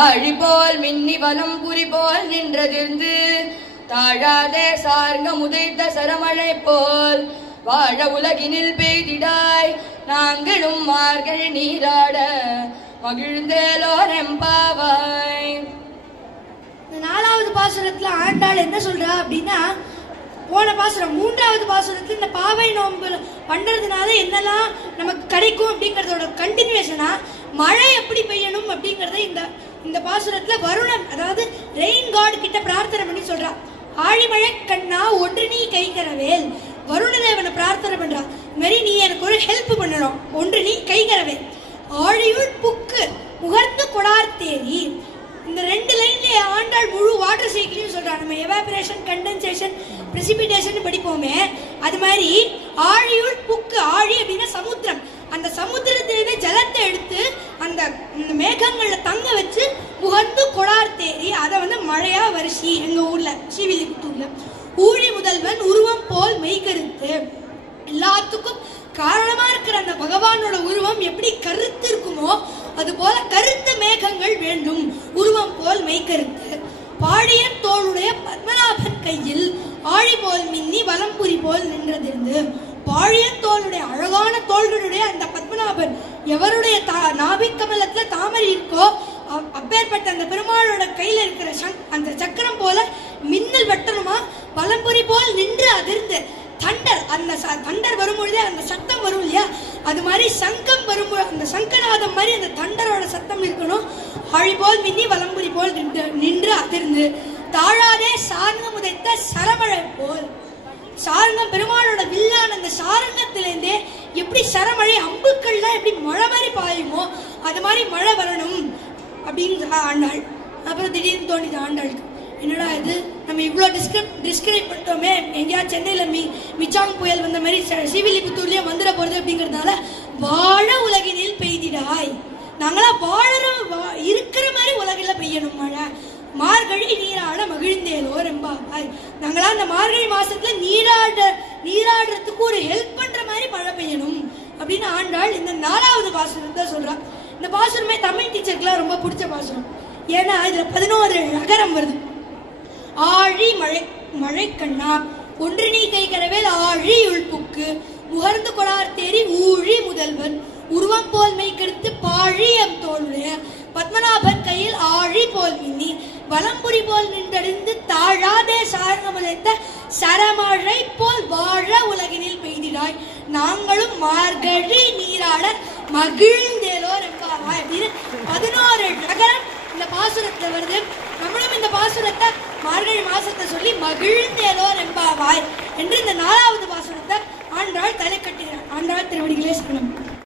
ஆழிபோல் மின்னி வலம் புரிபோல் நின்றதிர்ந்து தாழாதே சார்ங்க முதைத்த சரமழை போல் வாழ உலகினில் பெய்திடாய் நாங்களும் மார்கள் நீராட மகிழ்ந்தேலோரெம்பாவாய். நாலாவது பாசுரத்துல ஆண்டாள் என்ன சொல்றா அப்படின்னா, போன பாசுரம் மூன்றாவது பாசுரத்துல இந்த பாவை நோன்பு பண்றதுனால என்னெல்லாம் நமக்கு கிடைக்கும் அப்படிங்கறதோட கண்டினியூஷனா மழை எப்படி பெய்யணும் அப்படிங்கறத இந்த பாசுரத்துல வருணன், அதாவது ரெயின் காட் கிட்ட பிரார்த்தனை பண்ணி சொல்றா. ஆழிமழை கண்ணா ஒன்று நீ கைகரவேல், வருணதேவனை பிரார்த்தனை பண்றா. மாதிரி நீ எனக்கு ஒரு ஹெல்ப் பண்ணணும், ஒன்று நீ கைகரவேல். ஆழியுள் புக்கு முகர்ந்து கொடார் தேரி, இந்த ரெண்டு லைன்ல ஆண்டாள் முழு வாட்டர் சைக்கிளையும் சொல்றா. நம்ம எவாபரேஷன், கண்டென்சேஷன், பிரெசிபிடேஷன் படிப்போமே, அது மாதிரி ஆழியுள் புக்கு, ஆழி அப்படின்னா சமுத்திரம், அந்த சமுத்திரத்திலிருந்து ஜலத்தை எடுத்து அந்த மேகங்கள்ல தங்க வச்சு முகர்ந்து கொடார் தேரி, அதை மழையா வருஷி எங்க ஊர்ல ஸ்ரீவில்லிபுத்தூர்ல. ஊழி முதல்வன் உருவம் போல் மெய்கருத்து, எல்லாத்துக்கும் காரணமா இருக்கிற அந்த பகவானோட உருவம் எப்படி கருத்து இருக்குமோ அது போல கருத்து மேகங்கள் வேண்டும், உருவம் போல் மெய்கருத்து. பாழியன் தோளுடைய பத்மநாபன் கையில் ஆழி போல் மின்னி வலம்புரி போல் நின்றதிருந்து, பாழியன் தோளுடைய அழகான தோள்களுடைய அந்த பத்மநாபன் எவருடைய நாபிக்கமலத்துல தாமரை இருக்கோ அப்பேற்பட்ட அந்த பெருமாளோட கையில இருக்கிற அந்த சக்கரம் போல மின்னல் வெட்டணுமா, வலம்புரி போல் நின்று அதிர்ந்து. தண்டர், அந்த தண்டர் வரும்பொழுதே அந்த சத்தம் வரும் இல்லையா, அது மாதிரி சங்கம் வரும்போது அந்த சங்கநாதம் மாதிரி அந்த தண்டரோட சத்தம் இருக்கணும். ஆழி போல் மின்னி வலம்புரி போல் நின்று அதிர்ந்து. தாழாதே சார்ங்கம் உதைத்த சரமழை போல், சாரங்கம் பெருமாளோட வில்லான அந்த சாரங்கத்திலேருந்தே எப்படி சரமழை அம்புக்கள்லாம் எப்படி மழை மாதிரி பாயுமோ அது மாதிரி மழை வரணும் அப்படின்னு ஆண்டாள். அப்புறம் திடீர்னு தோணிது ஆண்டாளுக்கு, என்னடா இது நம்ம இவ்வளோ டிஸ்கிரைப் பண்ணிட்டோமே, எங்கேயாவது சென்னையில் மிச்சாங் புயல் வந்த மாதிரி ஸ்ரீவில்லிபுத்தூர்லேயே வந்துட போகிறது அப்படிங்கிறதுனால வாழ உலகினில் பெய்திடாய், நாங்களாம் இருக்கிற மாதிரி உலகில் பெய்யணும் மழை. மார்கழி நீராட மகிழ்ந்தேலோ ரெம்பாவாய், நாங்களா அந்த மார்கழி மாசத்துல நீராடுறதுக்கு ஒரு ஹெல்ப் பண்ற மாதிரி மழை பெய்யணும் அப்படின்னு ஆண்டாள் இந்த நாலாவது பாசுரத்தை சொல்றா. இந்த பாசுரமே தமிழ் டீச்சருக்குலாம் ரொம்ப பிடிச்ச பாசுரம். ஏன்னா இதுல 11 நகரம் வருது. ஆழி மழை கண்ணா ஒன்று நீ கைகரவேல் ஆழி உள்புக்கு முகர்ந்து கொடார் தேரி ஊழி முதல்வன் உருவம் போல் மெய்கெடுத்து பாழியம் தோளுடைய பத்மநாபன் கையில் ஆழி போல் மின்னி வலம்புரி போல் நின்றடிந்து தாழாதே சாரங்கமுதைத்த சரமழை போல் வாழ உலகினில் பெய்திடாய் நாங்களும் மார்கழி நீராட மகிழ்ந்தேலோ ரெம்பாவாய் அப்படின்னு 11 நகரம் இந்த பாசுரத்துல வருது. நம்மளும் இந்த பாசுரத்தை மார்கழி மாசத்தை சொல்லி மகிழ்ந்தேலோ ரெம்பாவாய் என்று இந்த 4வது பாசுரத்தை